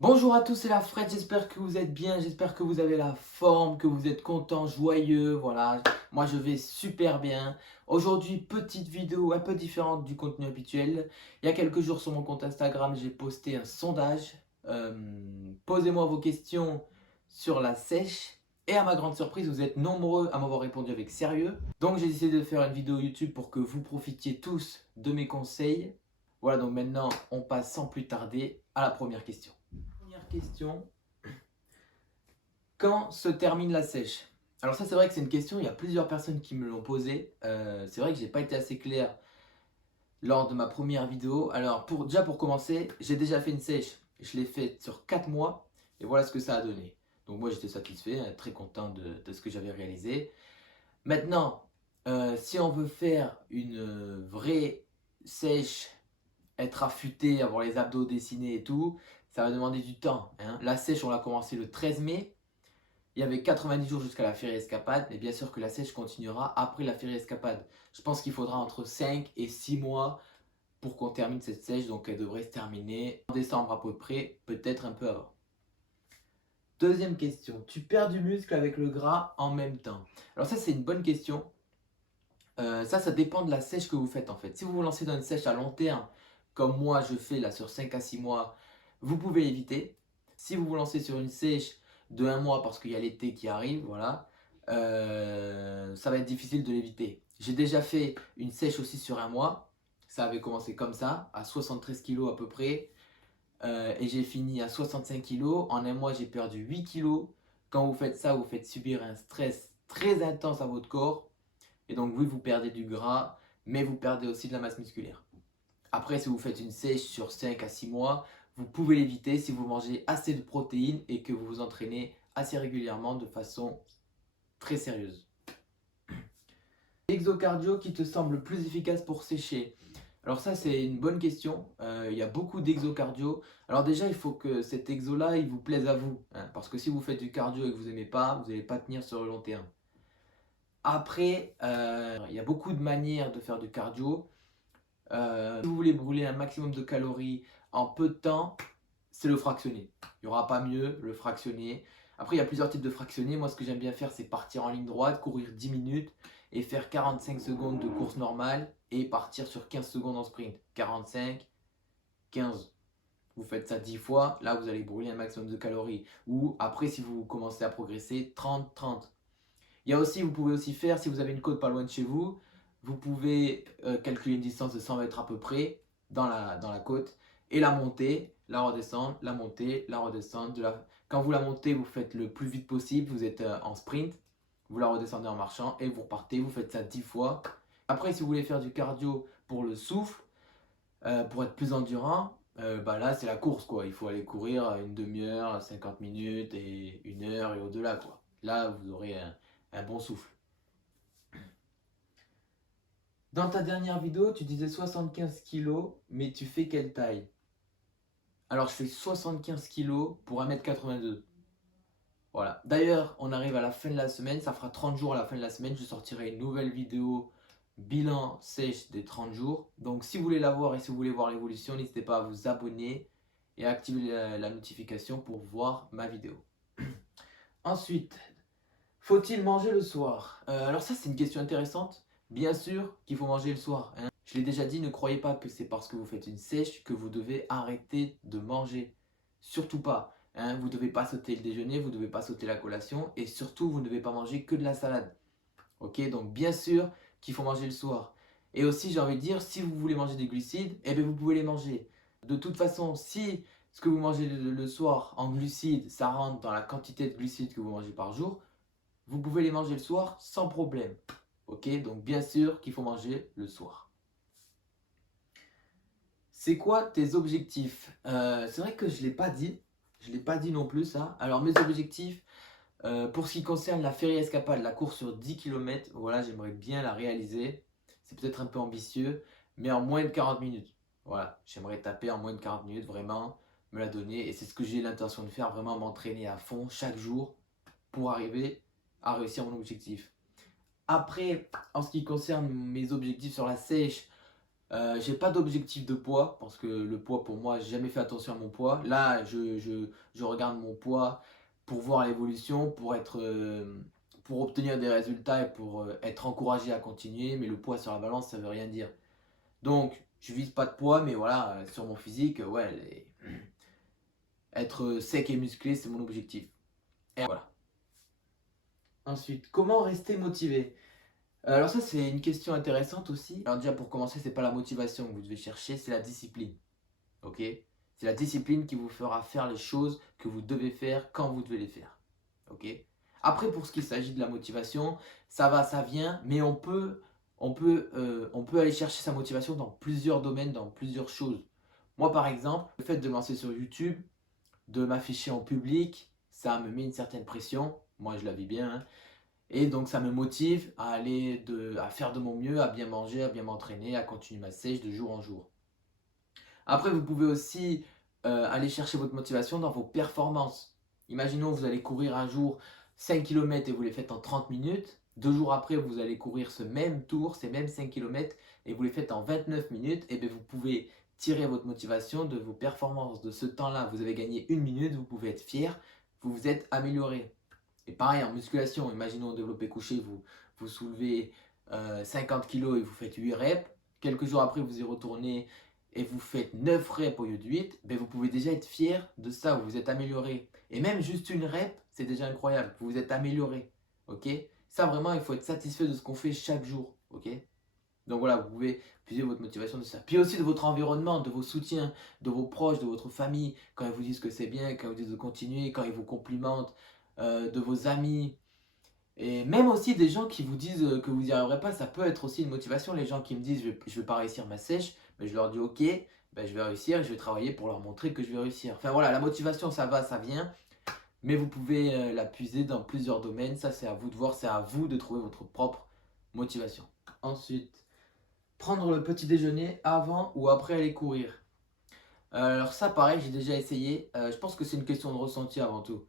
Bonjour à tous, c'est la Fred, j'espère que vous êtes bien, j'espère que vous avez la forme, que vous êtes content, joyeux, voilà. Moi je vais super bien. Aujourd'hui, petite vidéo un peu différente du contenu habituel. Il y a quelques jours sur mon compte Instagram, j'ai posté un sondage. Posez-moi vos questions sur la sèche. Et à ma grande surprise, vous êtes nombreux à m'avoir répondu avec sérieux. Donc j'ai décidé de faire une vidéo YouTube pour que vous profitiez tous de mes conseils. Voilà, donc maintenant on passe sans plus tarder à la première question. Première question, quand se termine la sèche? Alors ça c'est vrai que c'est une question, il y a plusieurs personnes qui me l'ont posée. C'est vrai que j'ai pas été assez clair lors de ma première vidéo. Alors déjà pour commencer, j'ai déjà fait une sèche. Je l'ai faite sur 4 mois et voilà ce que ça a donné. Donc moi j'étais satisfait, hein, très content de ce que j'avais réalisé. Maintenant, si on veut faire une vraie sèche, être affûté, avoir les abdos dessinés et tout, ça va demander du temps, hein. La sèche on l'a commencé le 13 mai. Il y avait 90 jours jusqu'à la Féerie Escapade, mais bien sûr que la sèche continuera après la Féerie Escapade. Je pense qu'il faudra entre 5 et 6 mois pour qu'on termine cette sèche, donc elle devrait se terminer en décembre à peu près, peut-être un peu avant. Deuxième question, tu perds du muscle avec le gras en même temps? Alors ça c'est une bonne question. Ça dépend de la sèche que vous faites en fait. Si vous vous lancez dans une sèche à long terme, comme moi je fais là sur 5 à 6 mois, vous pouvez éviter. Si vous vous lancez sur une sèche de 1 mois parce qu'il y a l'été qui arrive, voilà, ça va être difficile de l'éviter. J'ai déjà fait une sèche aussi sur 1 mois. Ça avait commencé comme ça, à 73 kilos à peu près. Et j'ai fini à 65 kilos. En 1 mois, j'ai perdu 8 kilos. Quand vous faites ça, vous faites subir un stress très intense à votre corps. Et donc, oui, vous perdez du gras, mais vous perdez aussi de la masse musculaire. Après, si vous faites une sèche sur 5 à 6 mois, vous pouvez l'éviter si vous mangez assez de protéines et que vous vous entraînez assez régulièrement de façon très sérieuse. L'exocardio qui te semble plus efficace pour sécher? Alors ça c'est une bonne question. Il y a beaucoup d'exocardio. Alors déjà il faut que cet exo là il vous plaise à vous, hein, parce que si vous faites du cardio et que vous n'aimez pas, vous n'allez pas tenir sur le long terme. Après, il y a beaucoup de manières de faire du cardio. Si vous voulez brûler un maximum de calories en peu de temps, c'est le fractionné. Il n'y aura pas mieux, le fractionné. Après, il y a plusieurs types de fractionnés. Moi, ce que j'aime bien faire, c'est partir en ligne droite, courir 10 minutes et faire 45 secondes de course normale et partir sur 15 secondes en sprint. 45, 15. Vous faites ça 10 fois, là, vous allez brûler un maximum de calories. Ou après, si vous commencez à progresser, 30, 30. Il y a aussi, vous pouvez aussi faire, si vous avez une côte pas loin de chez vous, vous pouvez calculer une distance de 100 mètres à peu près dans la côte et la monter, la redescendre, la monter, la redescendre. Quand vous la montez, vous faites le plus vite possible, vous êtes en sprint, vous la redescendez en marchant et vous repartez, vous faites ça 10 fois. Après, si vous voulez faire du cardio pour le souffle, pour être plus endurant, bah là c'est la course quoi. Il faut aller courir une demi-heure, 50 minutes et 1 heure et au-delà quoi. Là vous aurez un bon souffle. Dans ta dernière vidéo, tu disais 75 kilos, mais tu fais quelle taille? Alors je fais 75 kilos pour 1m82. Voilà. D'ailleurs, on arrive à la fin de la semaine, ça fera 30 jours à la fin de la semaine, je sortirai une nouvelle vidéo bilan sèche des 30 jours. Donc si vous voulez la voir et si vous voulez voir l'évolution, n'hésitez pas à vous abonner et à activer la notification pour voir ma vidéo. Ensuite, faut-il manger le soir? Alors ça c'est une question intéressante. Bien sûr qu'il faut manger le soir, hein. Je l'ai déjà dit, ne croyez pas que c'est parce que vous faites une sèche que vous devez arrêter de manger. Surtout pas, hein. Vous ne devez pas sauter le déjeuner, vous ne devez pas sauter la collation et surtout vous ne devez pas manger que de la salade. Ok, donc bien sûr qu'il faut manger le soir. Et aussi j'ai envie de dire, si vous voulez manger des glucides, eh bien vous pouvez les manger. De toute façon, si ce que vous mangez le soir en glucides, ça rentre dans la quantité de glucides que vous mangez par jour, vous pouvez les manger le soir sans problème. Ok, donc bien sûr qu'il faut manger le soir. C'est quoi tes objectifs? C'est vrai que je ne l'ai pas dit. Je ne l'ai pas dit non plus ça. Alors mes objectifs, pour ce qui concerne la Féerie Escapade, la course sur 10 km, voilà, j'aimerais bien la réaliser. C'est peut-être un peu ambitieux, mais en moins de 40 minutes. Voilà, j'aimerais taper en moins de 40 minutes, vraiment, me la donner. Et c'est ce que j'ai l'intention de faire, vraiment m'entraîner à fond chaque jour pour arriver à réussir mon objectif. Après, en ce qui concerne mes objectifs sur la sèche, J'ai pas d'objectif de poids parce que le poids pour moi, j'ai jamais fait attention à mon poids. Là, je regarde mon poids pour voir l'évolution, pour obtenir des résultats et pour être encouragé à continuer. Mais le poids sur la balance, ça veut rien dire. Donc, je vise pas de poids, mais voilà, sur mon physique, ouais, être sec et musclé, c'est mon objectif. Et voilà. Ensuite, comment rester motivé? Alors ça, c'est une question intéressante aussi. Alors déjà, pour commencer, c'est pas la motivation que vous devez chercher, c'est la discipline. Ok? C'est la discipline qui vous fera faire les choses que vous devez faire quand vous devez les faire. Ok? Après, pour ce qui s'agit de la motivation, ça va, ça vient, mais on peut aller chercher sa motivation dans plusieurs domaines, dans plusieurs choses. Moi, par exemple, le fait de me lancer sur YouTube, de m'afficher en public, ça me met une certaine pression. Moi, je la vis bien, hein. Et donc ça me motive à faire de mon mieux, à bien manger, à bien m'entraîner, à continuer ma sèche de jour en jour. Après, vous pouvez aussi aller chercher votre motivation dans vos performances. Imaginons vous allez courir un jour 5 km et vous les faites en 30 minutes. 2 jours après, vous allez courir ce même tour, ces mêmes 5 km et vous les faites en 29 minutes. Et bien vous pouvez tirer votre motivation de vos performances. De ce temps-là, vous avez gagné 1 minute, vous pouvez être fier, vous vous êtes amélioré. Et pareil, en musculation, imaginons au développé couché, vous soulevez 50 kg et vous faites 8 reps. Quelques jours après, vous y retournez et vous faites 9 reps au lieu de 8. Ben vous pouvez déjà être fier de ça, vous vous êtes amélioré. Et même juste une rep, c'est déjà incroyable, vous vous êtes amélioré. Ok? Ça vraiment, il faut être satisfait de ce qu'on fait chaque jour. Ok? Donc voilà, vous pouvez puiser votre motivation de ça. Puis aussi de votre environnement, de vos soutiens, de vos proches, de votre famille, quand ils vous disent que c'est bien, quand ils vous disent de continuer, quand ils vous complimentent, de vos amis. Et même aussi des gens qui vous disent que vous n'y arriverez pas, ça peut être aussi une motivation. Les gens qui me disent je vais pas réussir ma sèche, mais je leur dis ok, ben, je vais réussir et je vais travailler pour leur montrer que je vais réussir. Enfin voilà, la motivation ça va, ça vient, mais vous pouvez la puiser dans plusieurs domaines. Ça c'est à vous de voir, c'est à vous de trouver votre propre motivation. Ensuite, prendre le petit déjeuner avant ou après aller courir. Alors ça pareil, j'ai déjà essayé. Je pense que c'est une question de ressenti avant tout.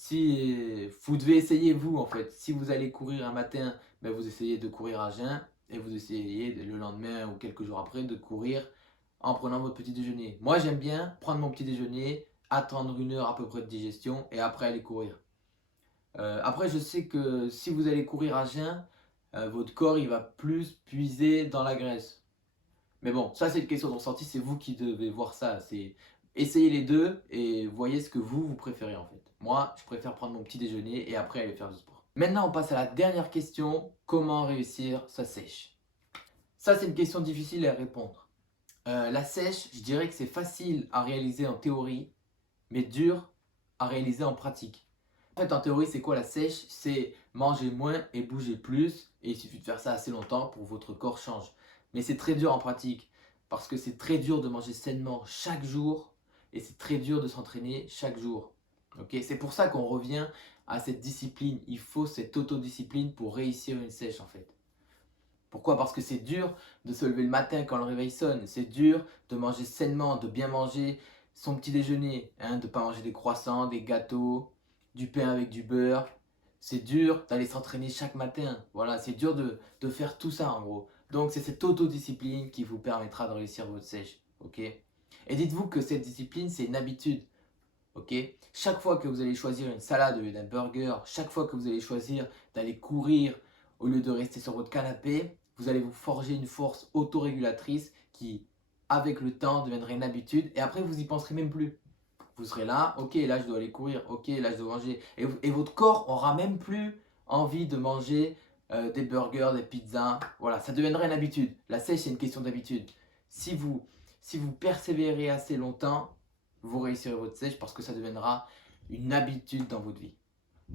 Si vous devez essayer vous en fait. Si vous allez courir un matin, ben, vous essayez de courir à jeun et vous essayez le lendemain ou quelques jours après de courir en prenant votre petit déjeuner. Moi j'aime bien prendre mon petit déjeuner, attendre 1 heure à peu près de digestion et après aller courir. Après je sais que si vous allez courir à jeun, votre corps il va plus puiser dans la graisse. Mais bon, ça c'est une question de ressenti, c'est vous qui devez voir ça. C'est essayez les deux et voyez ce que vous préférez en fait. Moi, je préfère prendre mon petit déjeuner et après aller faire du sport. Maintenant, on passe à la dernière question, comment réussir sa sèche? Ça c'est une question difficile à répondre. La sèche, je dirais que c'est facile à réaliser en théorie, mais dur à réaliser en pratique. En fait, en théorie, c'est quoi la sèche? C'est manger moins et bouger plus. Et il suffit de faire ça assez longtemps pour que votre corps change. Mais c'est très dur en pratique. Parce que c'est très dur de manger sainement chaque jour. Et c'est très dur de s'entraîner chaque jour. Okay, c'est pour ça qu'on revient à cette discipline. Il faut cette autodiscipline pour réussir une sèche en fait. Pourquoi? Parce que c'est dur de se lever le matin quand le réveil sonne. C'est dur de manger sainement, de bien manger son petit déjeuner. Hein, de ne pas manger des croissants, des gâteaux, du pain avec du beurre. C'est dur d'aller s'entraîner chaque matin. Voilà, c'est dur de faire tout ça en gros. Donc c'est cette autodiscipline qui vous permettra de réussir votre sèche. Ok? Et dites-vous que cette discipline, c'est une habitude. Ok? Chaque fois que vous allez choisir une salade au lieu d'un burger, chaque fois que vous allez choisir d'aller courir au lieu de rester sur votre canapé, vous allez vous forger une force autorégulatrice qui, avec le temps, deviendra une habitude et après vous n'y penserez même plus. Vous serez là, ok, là je dois aller courir, ok, là je dois manger. Et votre corps aura même plus envie de manger des burgers, des pizzas. Voilà, ça deviendra une habitude. La sèche, c'est une question d'habitude. Si vous, si vous persévérez assez longtemps, vous réussirez votre sèche parce que ça deviendra une habitude dans votre vie.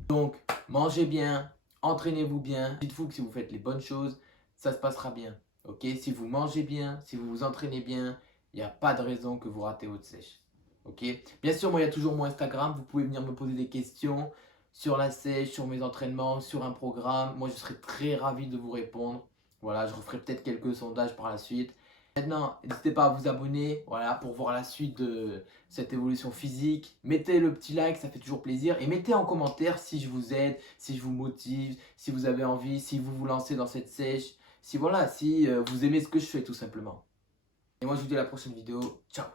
Donc, mangez bien, entraînez-vous bien. Dites-vous que si vous faites les bonnes choses, ça se passera bien. Ok? Si vous mangez bien, si vous vous entraînez bien, il n'y a pas de raison que vous ratez votre sèche. Ok? Bien sûr, moi, il y a toujours mon Instagram. Vous pouvez venir me poser des questions sur la sèche, sur mes entraînements, sur un programme. Moi, je serai très ravi de vous répondre. Voilà, je referai peut-être quelques sondages par la suite. Maintenant, n'hésitez pas à vous abonner, voilà, pour voir la suite de cette évolution physique. Mettez le petit like, ça fait toujours plaisir. Et mettez en commentaire si je vous aide, si je vous motive, si vous avez envie, si vous vous lancez dans cette sèche. Si voilà, si vous aimez ce que je fais tout simplement. Et moi je vous dis à la prochaine vidéo. Ciao.